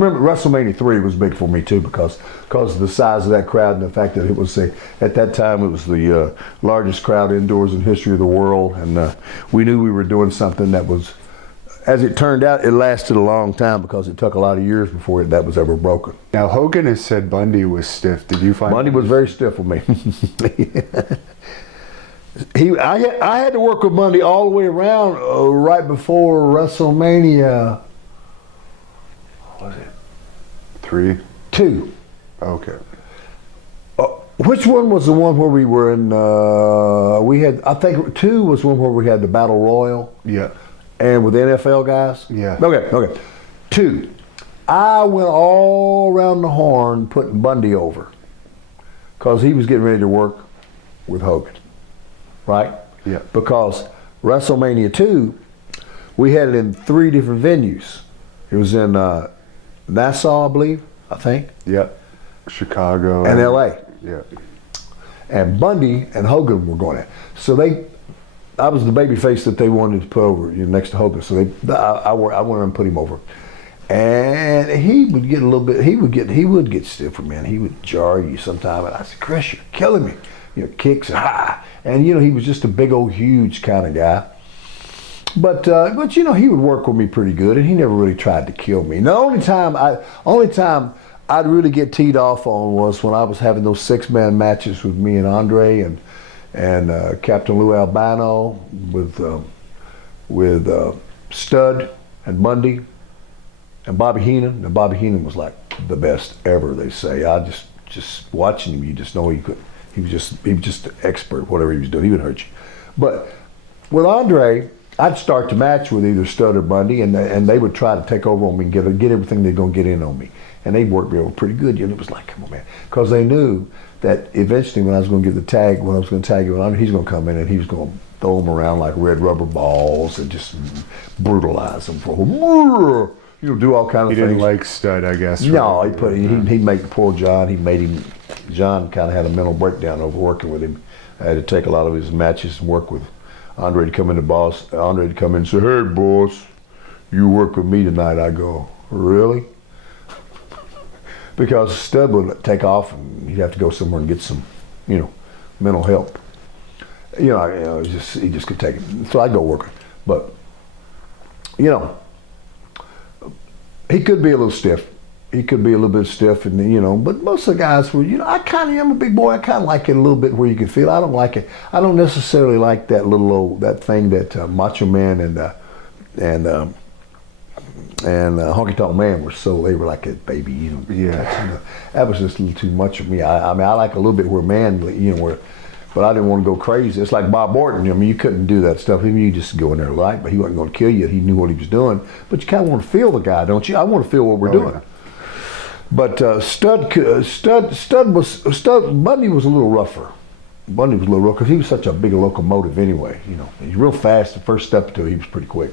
remember WrestleMania 3 was big for me too because of the size of that crowd and the fact that it was at that time it was the largest crowd indoors in history of the world, and we knew we were doing something that was, as it turned out, it lasted a long time because it took a lot of years before that was ever broken. Now Hogan has said Bundy was stiff. Did you find Bundy was very stiff with me? I had to work with Bundy all the way around right before WrestleMania. What was it? 3? 2. Okay. Which one was the one where we were in? I think 2 was one where we had the Battle Royal. Yeah. And with the NFL guys. Yeah. Okay. 2. I went all around the horn putting Bundy over because he was getting ready to work with Hogan. Right? Yeah. Because WrestleMania 2, we had it in 3 different venues. It was in Nassau, I think. Yeah. Chicago. And LA. Yeah. And Bundy and Hogan were going at. So I was the baby face that they wanted to put over, next to Hogan. So I went and put him over. And he would get a little bit, he would get stiff, man. He would jar you sometime. And I said, Chris, you're killing me. Kicks and and he was just a big old huge kind of guy. But he would work with me pretty good, and he never really tried to kill me. The only time I'd really get teed off on was when I was having those 6-man matches with me and Andre and Captain Lou Albano with Stud and Bundy and Bobby Heenan. And Bobby Heenan was like the best ever, they say. I just watching him, you just know he could. He was just an expert, whatever he was doing. He would hurt you. But with Andre, I'd start the match with either Stud or Bundy, and they would try to take over on me and get everything they're going to get in on me. And they'd work me over pretty good. It was like, come on, man. Because they knew that eventually when I was going to give the tag, when I was going to tag you with Andre, he's going to come in and he was going to throw them around like red rubber balls and just brutalize them for do all kind of things. He didn't like Stud, I guess. No, he'd make poor John. John kind of had a mental breakdown over working with him. I had to take a lot of his matches and work with Andre to come in. Andre to come in and say, "Hey, boss, you work with me tonight." I go, "Really?" Because Stud would take off and he'd have to go somewhere and get some, mental help. He just could take it. So I'd go working, but he could be a little stiff. He could be a little bit stiff, and but most of the guys were, I kind of am a big boy. I kind of like it a little bit where you can feel. I don't like it. I don't necessarily like that that thing that Macho Man and Honky Tonk Man they were like a baby, Yeah. That was just a little too much of me. I like a little bit where man, but I didn't want to go crazy. It's like Bob Orton. You couldn't do that stuff. You just go in there light, but he wasn't going to kill you. He knew what he was doing. But you kind of want to feel the guy, don't you? I want to feel what we're doing. Yeah. But Bundy was a little rougher. Bundy was a little rough because he was such a big locomotive anyway. He's real fast. The first step to it, he was pretty quick.